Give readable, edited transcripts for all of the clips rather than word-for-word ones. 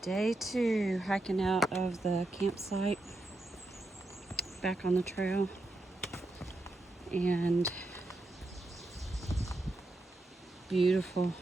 Day 2, hiking out of the campsite, back on the trail, and beautiful.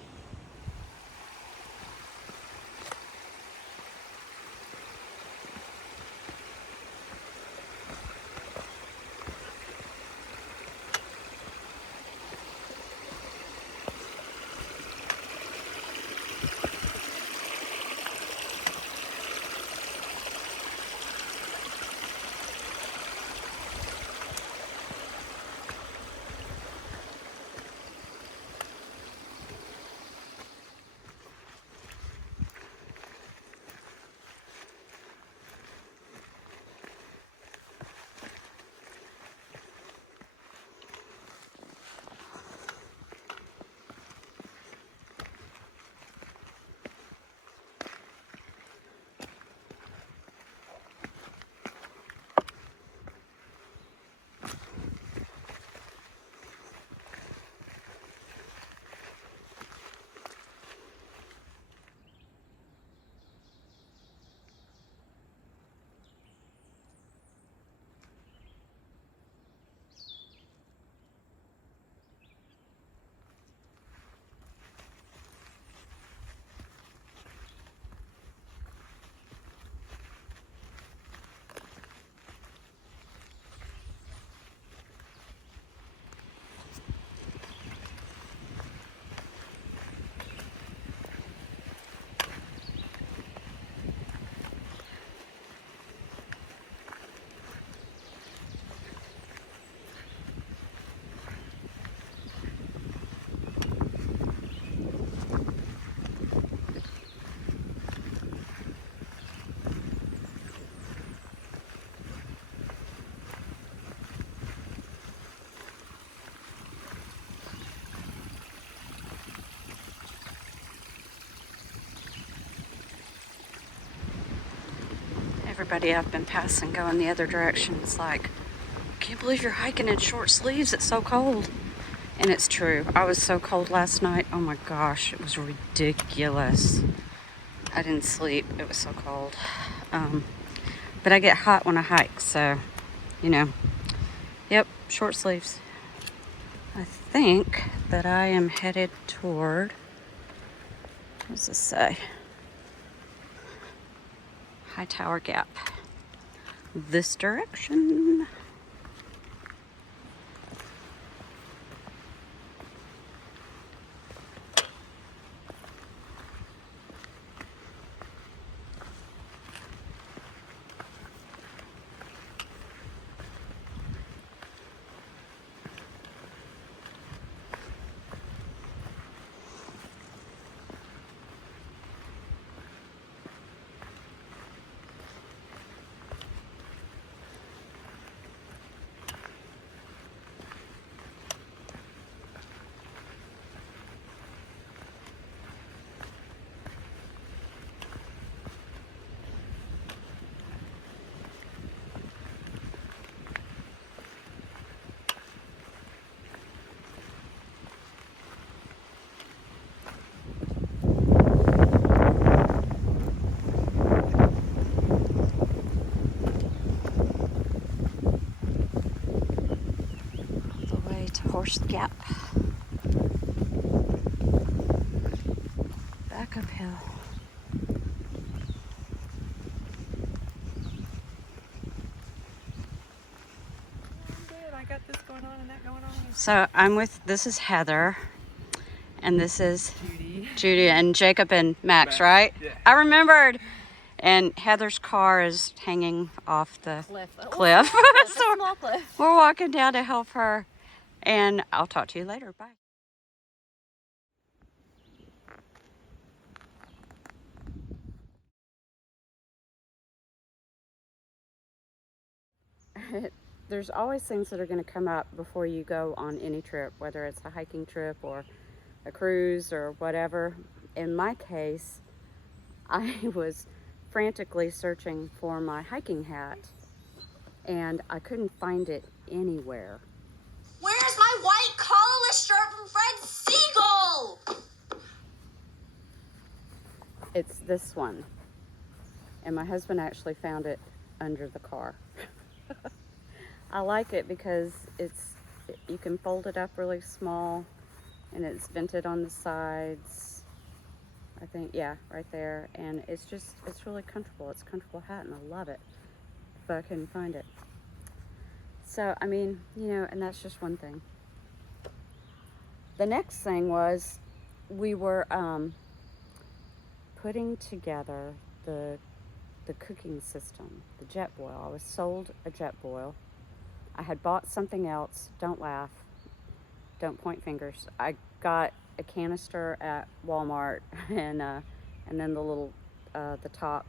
Everybody I've been passing going the other direction is like, can't believe you're hiking in short sleeves, it's so cold. And it's true. I was so cold last night. Oh my gosh, it was ridiculous. I didn't sleep. It was so cold. But I get hot when I hike, so, you know. Yep, short sleeves. I think that I am headed toward, what does this say? Hightower Gap. This direction. Horse Gap. Back uphill. I got this going on and that going on. So this is Heather, and this is Judy. Judy and Jacob and Max, right? Yeah. I remembered. And Heather's car is hanging off the cliff. So Small cliff. we're walking down to help her. And I'll talk to you later. Bye. There's always things that are going to come up before you go on any trip, whether it's a hiking trip or a cruise or whatever. In my case, I was frantically searching for my hiking hat, and I couldn't find it anywhere. Where's my white collarless shirt from Fred Siegel? It's this one. and my husband actually found it under the car. I like it because you can fold it up really small, and it's vented on the sides. I think, yeah, right there. And it's really comfortable. It's a comfortable hat, and I love it, but I couldn't find it. So, I mean, you know, and that's just one thing. The next thing was we were putting together the cooking system, the jet boil. I was sold a jet boil. I had bought something else. Don't laugh. Don't point fingers. I got a canister at Walmart, and then the little the top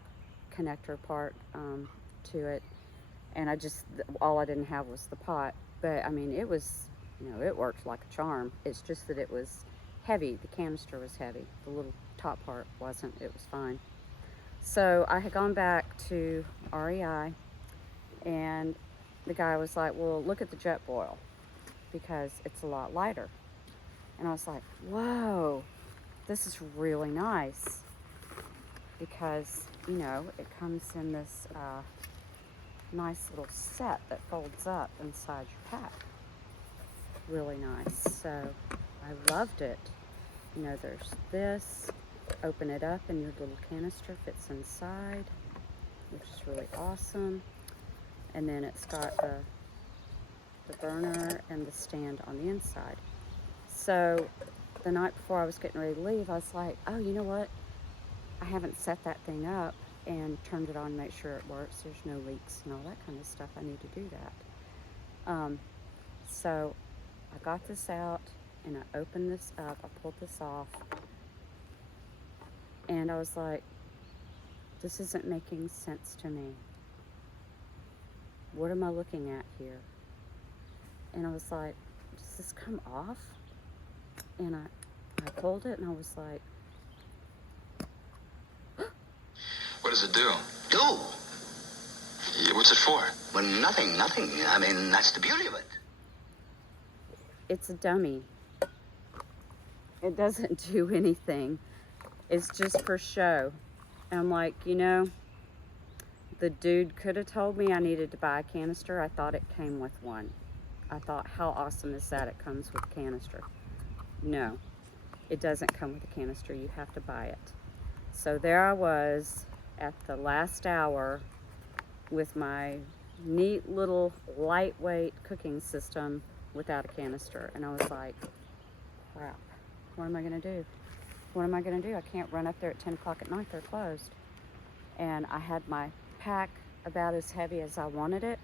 connector part to it, and all I didn't have was the pot. But I mean, it was, you know, it worked like a charm. It's just that it was heavy. The canister was heavy. The little top part wasn't. It was fine. So I had gone back to REI, and the guy was like, well, look at the jet boil because it's a lot lighter. And I was like, whoa, this is really nice, because, you know, it comes in this nice little set that folds up inside your pack. Really nice. So I loved it. You know, there's this, open it up and your little canister fits inside, which is really awesome. And then it's got the burner and the stand on the inside. So the night before I was getting ready to leave, I was like, oh, you know what? I haven't set that thing up and turned it on to make sure it works. There's no leaks and all that kind of stuff. I need to do that. So I got this out and I opened this up. I pulled this off. And I was like, this isn't making sense to me. What am I looking at here? And I was like, does this come off? And I pulled it and I was like, What does it do? Do? Yeah, what's it for? Well, nothing. I mean, that's the beauty of it. it's a dummy. It doesn't do anything. It's just for show. And I'm like, you know, the dude could have told me I needed to buy a canister. I thought it came with one. I thought, how awesome is that? It comes with a canister. No, it doesn't come with a canister. You have to buy it. So there I was at the last hour with my neat little lightweight cooking system without a canister. And I was like, crap, what am I gonna do? What am I gonna do? I can't run up there at 10 o'clock at night, they're closed. And I had my pack about as heavy as I wanted it,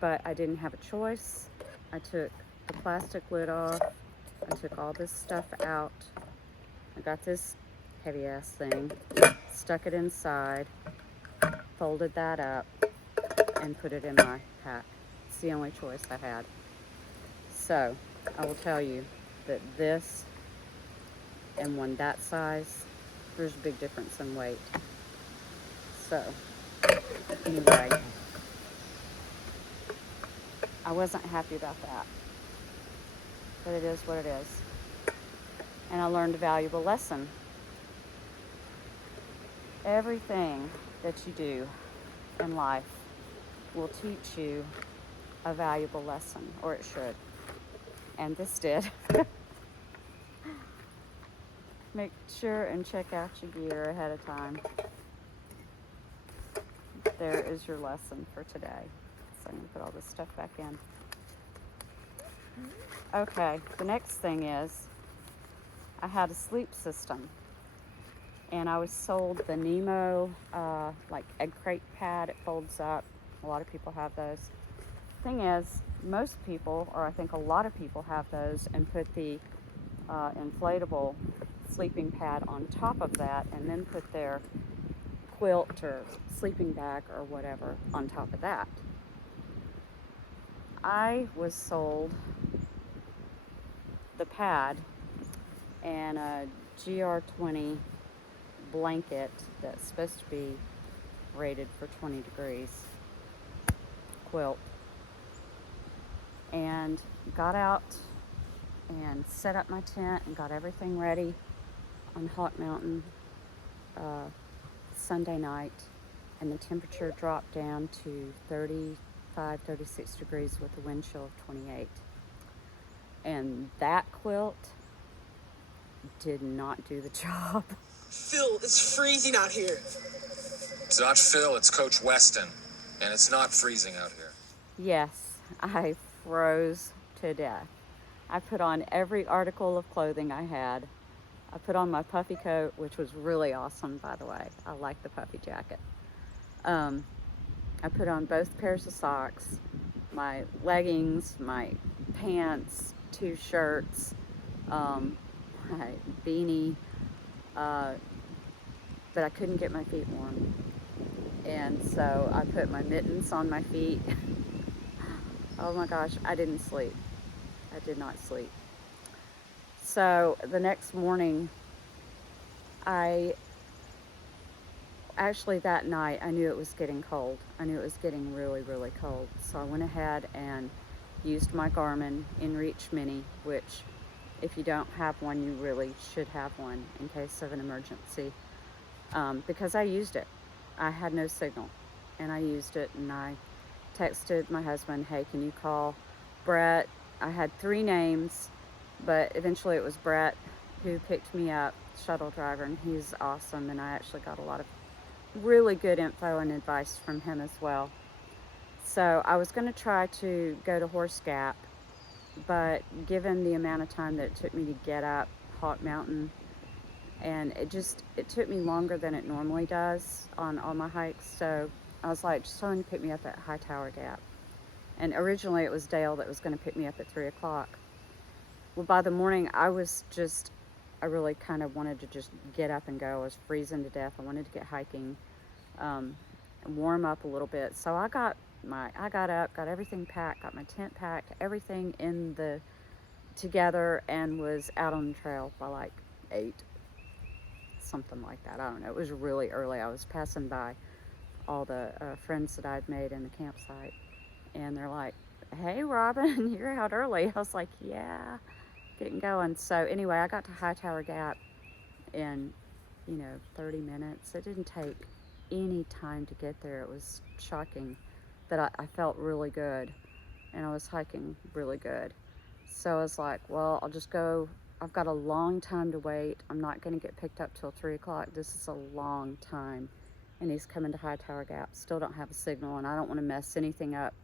but I didn't have a choice. I took the plastic lid off. I took all this stuff out. I got this heavy ass thing, stuck it inside, folded that up, and put it in my pack. It's the only choice I had. So I will tell you that this and one that size, there's a big difference in weight. So anyway, I wasn't happy about that, but it is what it is. And I learned a valuable lesson. Everything that you do in life will teach you a valuable lesson, or it should. And this did. Make sure and check out your gear ahead of time. There is your lesson for today. So I'm going to put all this stuff back in. Okay, the next thing is I had a sleep system. And I was sold the Nemo like egg crate pad. It folds up. A lot of people have those. Thing is, most people, or I think a lot of people, have those and put the inflatable sleeping pad on top of that, and then put their quilt or sleeping bag or whatever on top of that. I was sold the pad and a GR20 blanket that's supposed to be rated for 20 degrees quilt, and got out and set up my tent and got everything ready on Hawk Mountain Sunday night. and the temperature dropped down to 35, 36 degrees with a wind chill of 28. And that quilt did not do the job. Phil, it's freezing out here. It's not Phil, it's Coach Weston. And it's not freezing out here. Yes, I froze to death. I put on every article of clothing I had. I put on my puffy coat, which was really awesome, by the way. I like the puffy jacket. I put on both pairs of socks, my leggings, my pants, 2 shirts, my beanie, but I couldn't get my feet warm. And so I put my mittens on my feet. Oh my gosh, I didn't sleep. I did not sleep. So the next morning, actually that night, I knew it was getting cold. I knew it was getting really, really cold. So I went ahead and used my Garmin InReach Mini, which if you don't have one, you really should have one in case of an emergency, because I used it. I had no signal, and I used it, and I texted my husband, hey, can you call Brett? I had 3 names, but eventually it was Brett who picked me up, shuttle driver, and he's awesome, and I actually got a lot of really good info and advice from him as well. So I was going to try to go to Horse Gap, but given the amount of time that it took me to get up Hawk Mountain, and it took me longer than it normally does on all my hikes, so I was like, just someone to pick me up at Hightower Gap. And originally it was Dale that was going to pick me up at 3 o'clock. Well, by the morning, I really kind of wanted to just get up and go. I was freezing to death. I wanted to get hiking, and warm up a little bit. So I got up, got everything packed, got my tent packed, everything together, and was out on the trail by like 8, something like that. I don't know. It was really early. I was passing by all the friends that I'd made in the campsite, and they're like, hey, Robin, you're out early. I was like, yeah, getting going. So anyway, I got to Hightower Gap in 30 minutes. It didn't take any time to get there. It was shocking that I felt really good, and I was hiking really good. So I was like, well, I'll just go. I've got a long time to wait. I'm not going to get picked up till 3 o'clock. This is a long time. And he's coming to Hightower Gap. Still don't have a signal, and I don't want to mess anything up.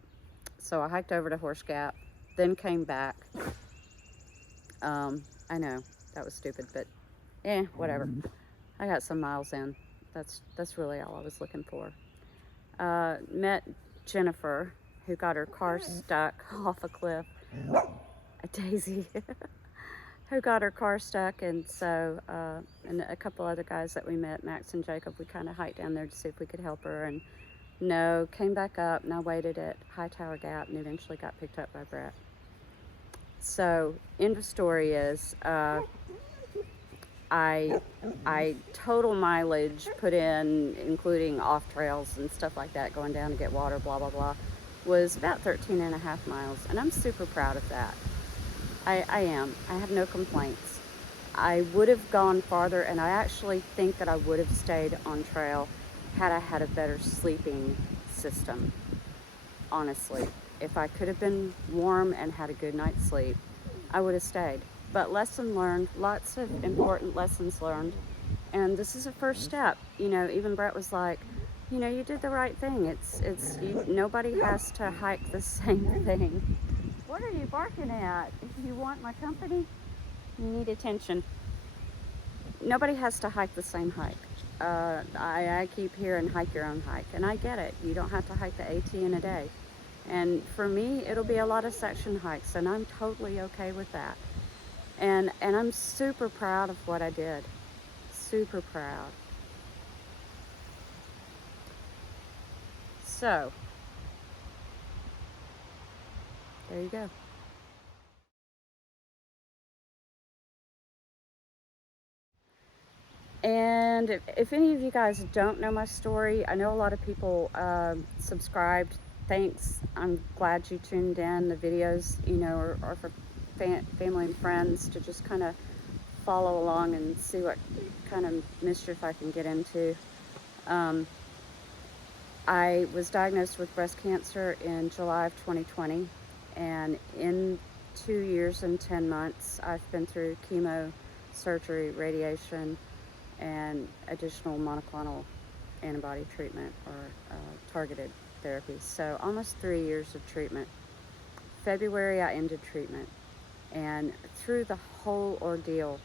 So I hiked over to Horse Gap, then came back. I know, that was stupid, but whatever. I got some miles in. That's really all I was looking for. Met Jennifer, who got her car stuck off a cliff. Daisy, who got her car stuck, and so and a couple other guys that we met, Max and Jacob, we kind of hiked down there to see if we could help her, and no, came back up, and I waited at Hightower Gap, and eventually got picked up by Brett. So end of story is I total mileage put in, including off trails and stuff like that, going down to get water, blah blah blah, was about 13.5 miles, and I'm super proud of that. I am. I have no complaints. I would have gone farther, and I actually think that I would have stayed on trail had I had a better sleeping system. Honestly, if I could have been warm and had a good night's sleep, I would have stayed. But lesson learned, lots of important lessons learned, and this is a first step. Even Brett was like, you did the right thing. Nobody has to hike the same thing. What are you barking at? You want my company? You need attention. Nobody has to hike the same hike. I keep hearing hike your own hike, and I get it. You don't have to hike the AT in a day. And for me, it'll be a lot of section hikes, and I'm totally okay with that. And I'm super proud of what I did. Super proud. So, there you go. And if any of you guys don't know my story, I know a lot of people subscribed. Thanks. I'm glad you tuned in. The videos, are for family and friends to just kind of follow along and see what kind of mischief I can get into. I was diagnosed with breast cancer in July of 2020, and in 2 years and 10 months, I've been through chemo, surgery, radiation, and additional monoclonal antibody treatment or targeted therapy. So almost 3 years of treatment. February, I ended treatment, and through the whole ordeal,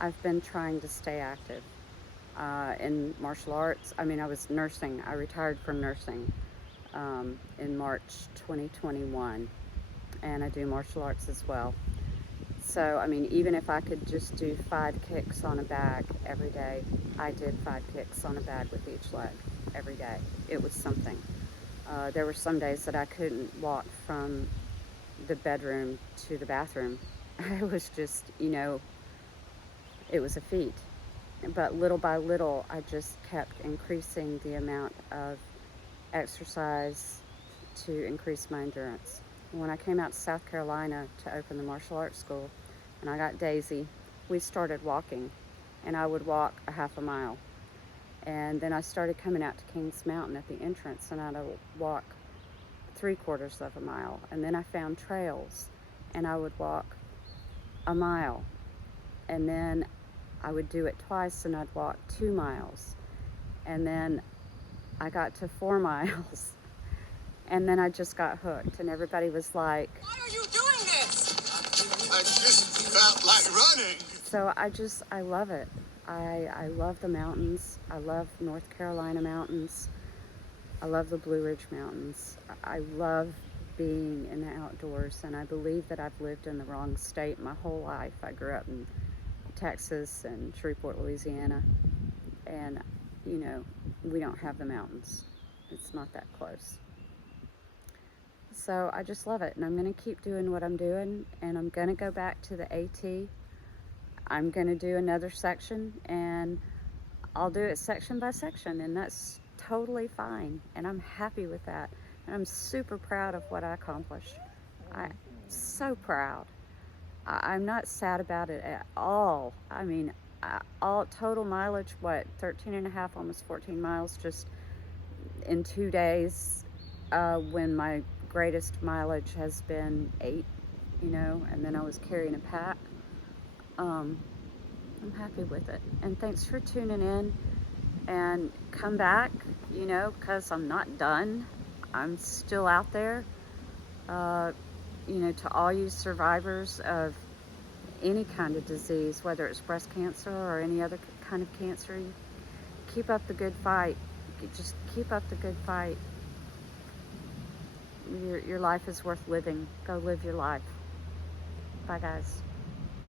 I've been trying to stay active in martial arts. I mean, I was nursing. I retired from nursing in March 2021, and I do martial arts as well. So, I mean, even if I could just do 5 kicks on a bag every day, I did 5 kicks on a bag with each leg every day. It was something. There were some days that I couldn't walk from the bedroom to the bathroom. It was just, it was a feat. But little by little, I just kept increasing the amount of exercise to increase my endurance. When I came out to South Carolina to open the martial arts school, and I got Daisy, we started walking, and I would walk a half a mile. And then I started coming out to Kings Mountain at the entrance, and I'd walk 3/4 of a mile. And then I found trails, and I would walk a mile. And then I would do it twice, and I'd walk 2 miles. And then I got to 4 miles. And then I just got hooked, and everybody was like, Why are you doing this? I just felt like running. so I love it. I love the mountains. I love North Carolina mountains. I love the Blue Ridge Mountains. I love being in the outdoors, and I believe that I've lived in the wrong state my whole life. I grew up in Texas and Shreveport, Louisiana, and we don't have the mountains. It's not that close. So I just love it, and I'm going to keep doing what I'm doing, and I'm going to go back to the AT. I'm going to do another section, and I'll do it section by section, and that's totally fine, and I'm happy with that, and I'm super proud of what I accomplished. I'm so proud. I'm not sad about it at all. I mean, all total mileage, 13 and a half, almost 14 miles just in 2 days, when my greatest mileage has been 8, and then I was carrying a pack. I'm happy with it, and thanks for tuning in, and come back, because I'm not done. I'm still out there. To all you survivors of any kind of disease, whether it's breast cancer or any other kind of cancer, keep up the good fight. Just keep up the good fight. Your life is worth living. Go live your life. Bye, guys.